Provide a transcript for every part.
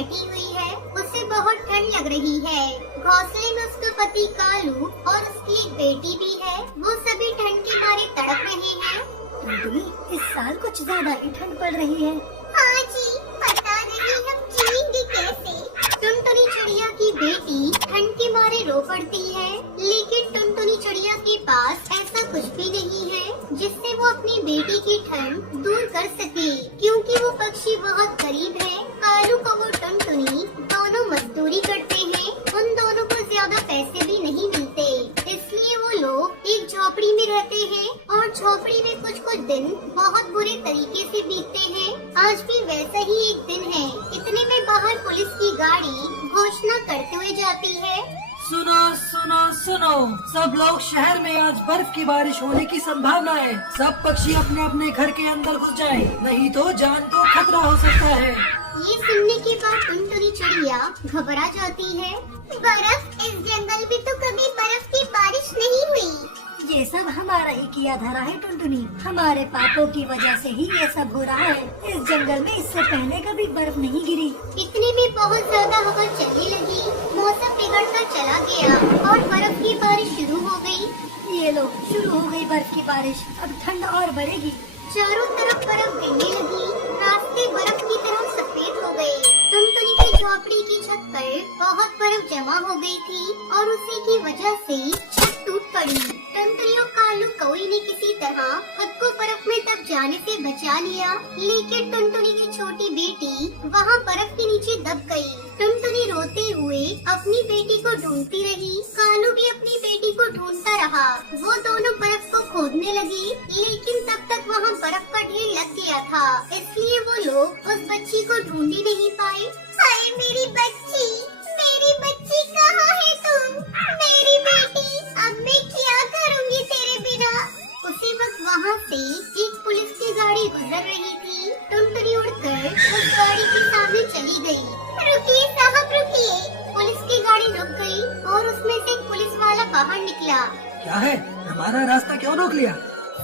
बैठी हुई है। उसे बहुत ठंड लग रही है। घोंसले में उसका पति कालू और उसकी एक बेटी भी है। वो सभी ठंड के मारे तड़प रहे हैं। टुनटुनी, इस साल कुछ ज्यादा ही ठंड पड़ रही है। हाँ जी, पता नहीं हम जिएंगे कैसे। टुनटुनी चिड़िया की बेटी ठंड के मारे रो पड़ती है, लेकिन टुनटुनी चिड़िया के पास ऐसा कुछ भी नहीं है जिससे वो अपनी बेटी की ठंड दूर कर सके, क्योंकि वो पक्षी बहुत गरीब है। कालू को वो टुनटुनी दोनों मजदूरी करते हैं। उन दोनों को ज्यादा पैसे भी नहीं मिलते, इसलिए वो लोग एक झोपड़ी में रहते हैं और झोपड़ी में कुछ कुछ दिन बहुत बुरे तरीके से बीतते हैं। आज भी वैसा ही एक दिन है। इतने में बाहर पुलिस की गाड़ी घोषणा करते हुए जाती है। सुनो सुनो सुनो, सब लोग शहर में आज बर्फ की बारिश होने की संभावना है। सब पक्षी अपने अपने घर के अंदर घुस जाएं, नहीं तो जान को खतरा हो सकता है। ये सुनने के बाद टुनटुनी चिड़िया घबरा जाती है। बर्फ? इस जंगल में तो कभी बर्फ की बारिश नहीं हुई। ये सब हमारा ही किया धरा है टुनटुनी। हमारे पापों की वजह से ही ये सब हो रहा है। इस जंगल में इससे पहले कभी बर्फ नहीं गिरी। इतने में बहुत ज्यादा हवा चलने लगी। मौसम बिगड़ता चला गया और बर्फ की बारिश शुरू हो गई। ये लो, शुरू हो गई बर्फ की बारिश। अब ठंड और बढ़ेगी। चारों तरफ बर्फ गिरने लगी। रास्ते बर्फ की तरह सफेद हो गए। टुनटुनी की झोपड़ी की छत पर बहुत बर्फ जमा हो गई थी और उसी की वजह से छत टूट पड़ी। टुनटुनी और कालू कौई ने किसी तरह खुद को बर्फ में दब जाने से बचा लिया, लेकिन टुनटुनी की छोटी बेटी वहाँ बर्फ के नीचे दब गई। टुनटुनी रोते हुए अपनी बेटी को ढूंढती रही। कालू भी अपनी बेटी को ढूंढता रहा। वो दोनों बर्फ को खोदने लगे, लेकिन तब तक वहाँ बर्फ का ढेर लग गया था, इसलिए वो लोग उस बच्ची को ढूंढ ही नहीं पाए। हाय मेरी बच्ची, मेरी बच्ची कहाँ है तुम? मेरी बेटी, अब मैं क्या करूँगी तेरे बिना? उसी वक्त वहाँ से एक पुलिस की गाड़ी गुजर रही थी। टुनटुनी उड़कर उस गाड़ी के सामने चली गई। रुकिए साहब, रुकिए। पुलिस की गाड़ी रुक गई और उसमें से एक पुलिस वाला बाहर निकला। क्या है, हमारा रास्ता क्यों रोक लिया?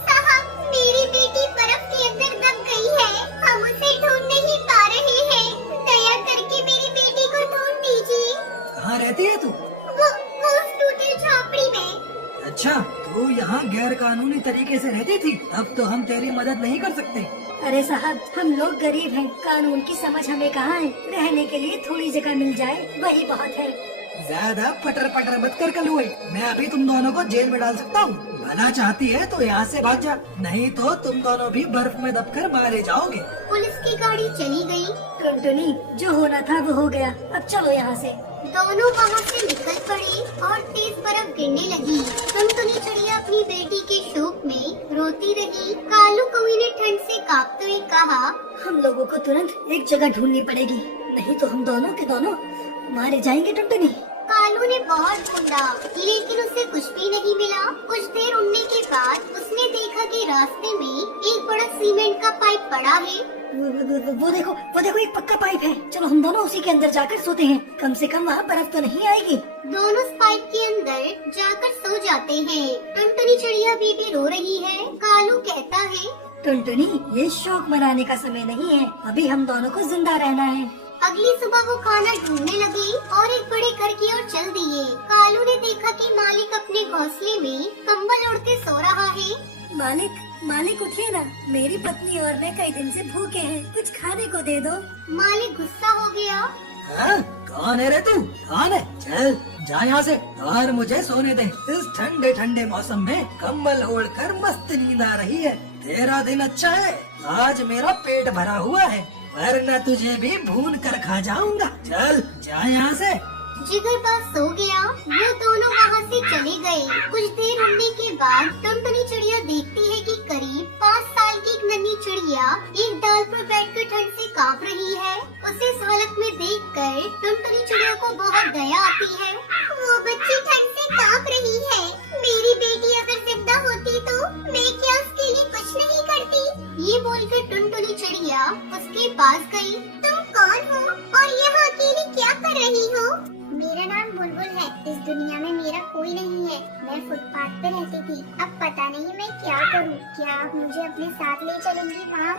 साहब, मेरी बेटी बर्फ के अंदर दब गई है। हम उसे ढूंढ नहीं पा रहे हैं। दया करके मेरी बेटी को ढूंढ दीजिए। कहाँ रहती है तू? वो उस टूटी झोपड़ी में। अच्छा, तू यहाँ गैर कानूनी तरीके से रहती थी। अब तो हम तेरी मदद नहीं कर सकते। अरे साहब, हम लोग गरीब हैं। कानून की समझ हमें कहाँ है। रहने के लिए थोड़ी जगह मिल जाए वही बहुत है। ज्यादा पटर पटर मत कर कलुए। मैं अभी तुम दोनों को जेल में डाल सकता हूँ। भला चाहती है तो यहाँ से भाग जा, नहीं तो तुम दोनों भी बर्फ में दबकर मारे जाओगे। पुलिस की गाड़ी चली गई। टुनटुनी, जो होना था वो हो गया। अब चलो यहाँ से। दोनों वहाँ से निकल पड़े और तेज बर्फ गिरने लगी। टुनटुनी चिड़िया अपनी बेटी के शोक में रोती रही। कालू कौवे ने ठंड से कांपते हुए कहा, हम लोगों को तुरंत एक जगह ढूंढनी पड़ेगी, नहीं तो हम दोनों के दोनों मारे जाएंगे। टुनटुनी, कालू ने बहुत ढूंढा, लेकिन उसे कुछ भी नहीं मिला। कुछ देर उड़ने के बाद उसने देखा कि रास्ते में एक बड़ा सीमेंट का पाइप पड़ा है। वो देखो एक पक्का पाइप है। चलो हम दोनों उसी के अंदर जाकर सोते हैं। कम से कम वहाँ बर्फ तो नहीं आएगी। दोनों उस पाइप के अंदर जाकर सो जाते हैं। टुनटुनी चिड़िया भी रो रही है। कालू कहता है, टुनटुनी, ये शौक मनाने का समय नहीं है। अभी हम दोनों को जिंदा रहना है। अगली सुबह वो खाना ढूंढने लगी और एक बड़े घर की ओर चल दिए। कालू ने देखा कि मालिक अपने घोंसले में कंबल ओढ़ के सो रहा है। मालिक उठिए ना, मेरी पत्नी और मैं कई दिन से भूखे हैं, कुछ खाने को दे दो। मालिक गुस्सा हो गया। हाँ? कौन है रे तू? कौन है? चल जा यहाँ से और मुझे सोने दे। इस ठंडे ठंडे मौसम में कंबल ओढ़कर मस्त नींद आ रही है। तेरा दिन अच्छा है, आज मेरा पेट भरा हुआ है, वरना तुझे भी भून कर खा जाऊंगा। चल जा यहाँ से। जिगरबाज सो गया। वो दोनों वहाँ से चले गए। कुछ देर उड़ने के बाद टुनटुनी चिड़िया देखती है कि करीब 5 साल की एक नन्ही चिड़िया एक डाल पर बैठकर ठंड से कांप रही है। उसे इस हालत में देखकर टुनटुनी चिड़िया को बहुत दया आती है। वो बच्ची ठंड से कांप रही है। मेरी बेटी अगर जिंदा होती तो मैं क्या उसके लिए कुछ नहीं करती? ये बोलकर टुनटुनी चिड़िया उसके पास गई। तुम कौन हो और यहाँ अकेली क्या कर रही हो? मेरा नाम बुलबुल है। इस दुनिया में मेरा कोई नहीं है। मैं फुटपाथ पे रहती थी। अब पता पता नहीं मैं क्या करूं। क्या आप मुझे अपने साथ ले चलेंगी माँ?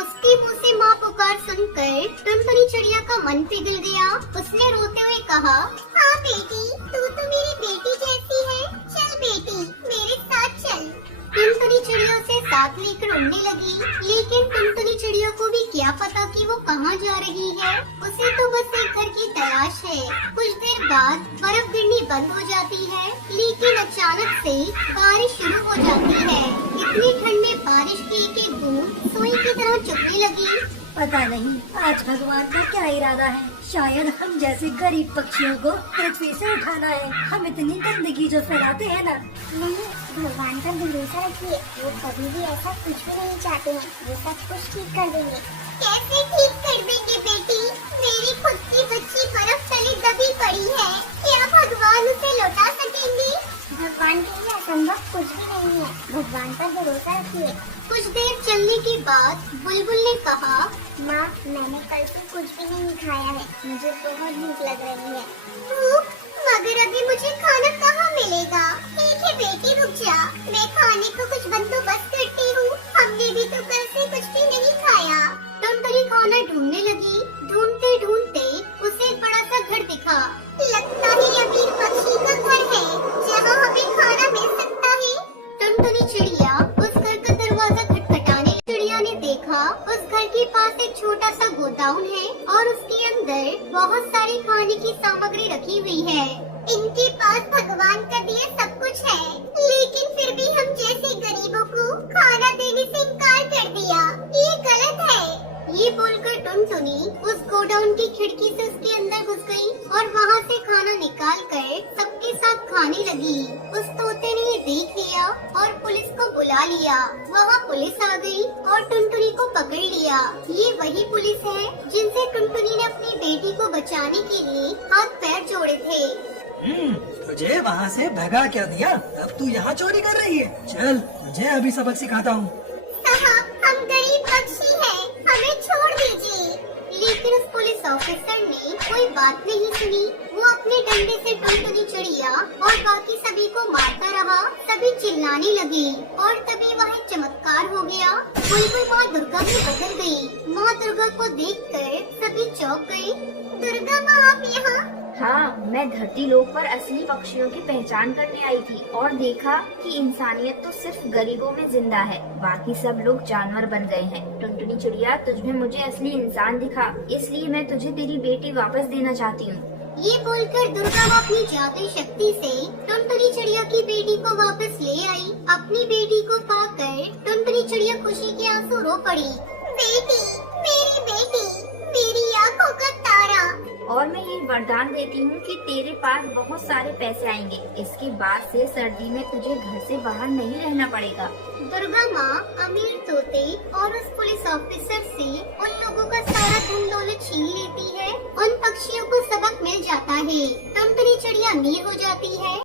उसके मुंह से माँ पुकार सुनकर टुनटुनी चिड़िया का मन पिघल गया। उसने रोते हुए कहा, हाँ बेटी, तू तो मेरी बेटी जैसी है। चल बेटी, मेरे साथ चल। टुनटुनी चिड़िया उसे साथ लेकर उड़ने लगी, लेकिन टुनटुनी चिड़िया को भी क्या पता कि वो कहाँ जा रही है। उसे तो बस एक घर की तलाश है। कुछ देर बाद बर्फ गिरनी बंद हो जाती है, लेकिन अचानक से बारिश शुरू हो जाती है। इतनी ठंड में बारिश की एक बूंद सुई की तरह चुभने लगी। पता नहीं आज भगवान का क्या इरादा है। शायद हम जैसे गरीब पक्षियों को पृथ्वी से उठाना है। हम इतनी गंदगी जो फैलाते हैं ना। नहीं, भगवान पर भरोसा रखिए, वो कभी भी ऐसा कुछ भी नहीं चाहते हैं। वो सब कुछ ठीक कर देंगे। कैसे ठीक कर देंगे बेटी? मेरी खुद की बच्ची बर्फ तले दबी पड़ी है। क्या भगवान उसे लौटा सकेंगे? भगवान के लिए असंभव कुछ भी नहीं है। भगवान पर भरोसा रखिए। कुछ देर चलने के बाद बुलबुल ने कहा, माँ, मैंने कल से कुछ भी नहीं खाया है। मुझे बहुत भूख लग रही है। भूख? मगर अभी मुझे खाना कहाँ मिलेगा? ठीक है बेटी, रुक जा, मैं खाने को कुछ बंदोबस्त करती हूँ। हमने भी तो कल से कुछ भी नहीं खाया। टुनटुनी खाना ढूंढने लगी। ढूंढते ढूंढते उसे एक बड़ा सा घर दिखा। लगता है ये अमीर पक्षी का घर है, जहाँ हमें खाना मिल सकता है। टुनटुनी चिड़िया उस घर का दरवाजा खटखटाने। चिड़िया ने देखा उस घर के पास एक छोटा सा गोदाम है और उसके अंदर बहुत सारी खाने की सामग्री रखी हुई है। इनके पास भगवान का दिया सब कुछ है, लेकिन फिर भी हम जैसे गरीबों को खाना देने से इनकार कर दिया। ये गलत है। ये बोलकर टुनटुनी उस गोडाउन की खिड़की से उसके अंदर घुस गई और वहाँ से खाना निकाल कर सबके साथ खाने लगी। उस तोते ने ये देख लिया और पुलिस को बुला लिया। वहाँ पुलिस आ गई और टुनटुनी को पकड़ लिया। ये वही पुलिस है जिनसे टुनटुनी ने अपनी बेटी को बचाने के लिए हाथ पैर जोड़े थे। तुझे वहाँ से भगा क्या दिया? अब तू यहाँ चोरी कर रही है। चल, तुझे अभी सबक सिखाता हूँ। साहब, हम गरीब पक्षी हैं, हमें छोड़ दीजिए। लेकिन उस पुलिस ऑफिसर ने कोई बात नहीं सुनी। वो अपने डंडे से टुनटुनी चिड़िया और बाकी सभी को मारता रहा। सभी चिल्लाने लगे और तभी वहाँ चमत्कार हो गया। बुलबुल माँ दुर्गा में बदल गई। माँ दुर्गा को देखकर सभी चौंक गए। दुर्गा माँ, आप यहाँ? हाँ, मैं धरती लोक पर असली पक्षियों की पहचान करने आई थी और देखा कि इंसानियत तो सिर्फ गरीबों में जिंदा है, बाकी सब लोग जानवर बन गए हैं। टुनटुनी चिड़िया, तुझमें मुझे असली इंसान दिखा, इसलिए मैं तुझे तेरी बेटी वापस देना चाहती हूँ। ये बोलकर दुर्गा माँ अपनी जादुई शक्ति से टुनटुनी चिड़िया की बेटी को वापस ले आई। अपनी बेटी को पाकर टुनटुनी चिड़िया खुशी के आंसू रो पड़ी। बेटी, मेरी बेटी, मेरी आँखों का तारा। और मैं ये वरदान देती हूँ कि तेरे पास बहुत सारे पैसे आएंगे। इसके बाद से सर्दी में तुझे घर से बाहर नहीं रहना पड़ेगा। दुर्गा माँ अमीर तोते और उस पुलिस ऑफिसर से उन लोगों का सारा धन दौलत छीन लेती है। उन पक्षियों को सबक मिल जाता है। टुनटुनी चिड़िया अमीर हो जाती है।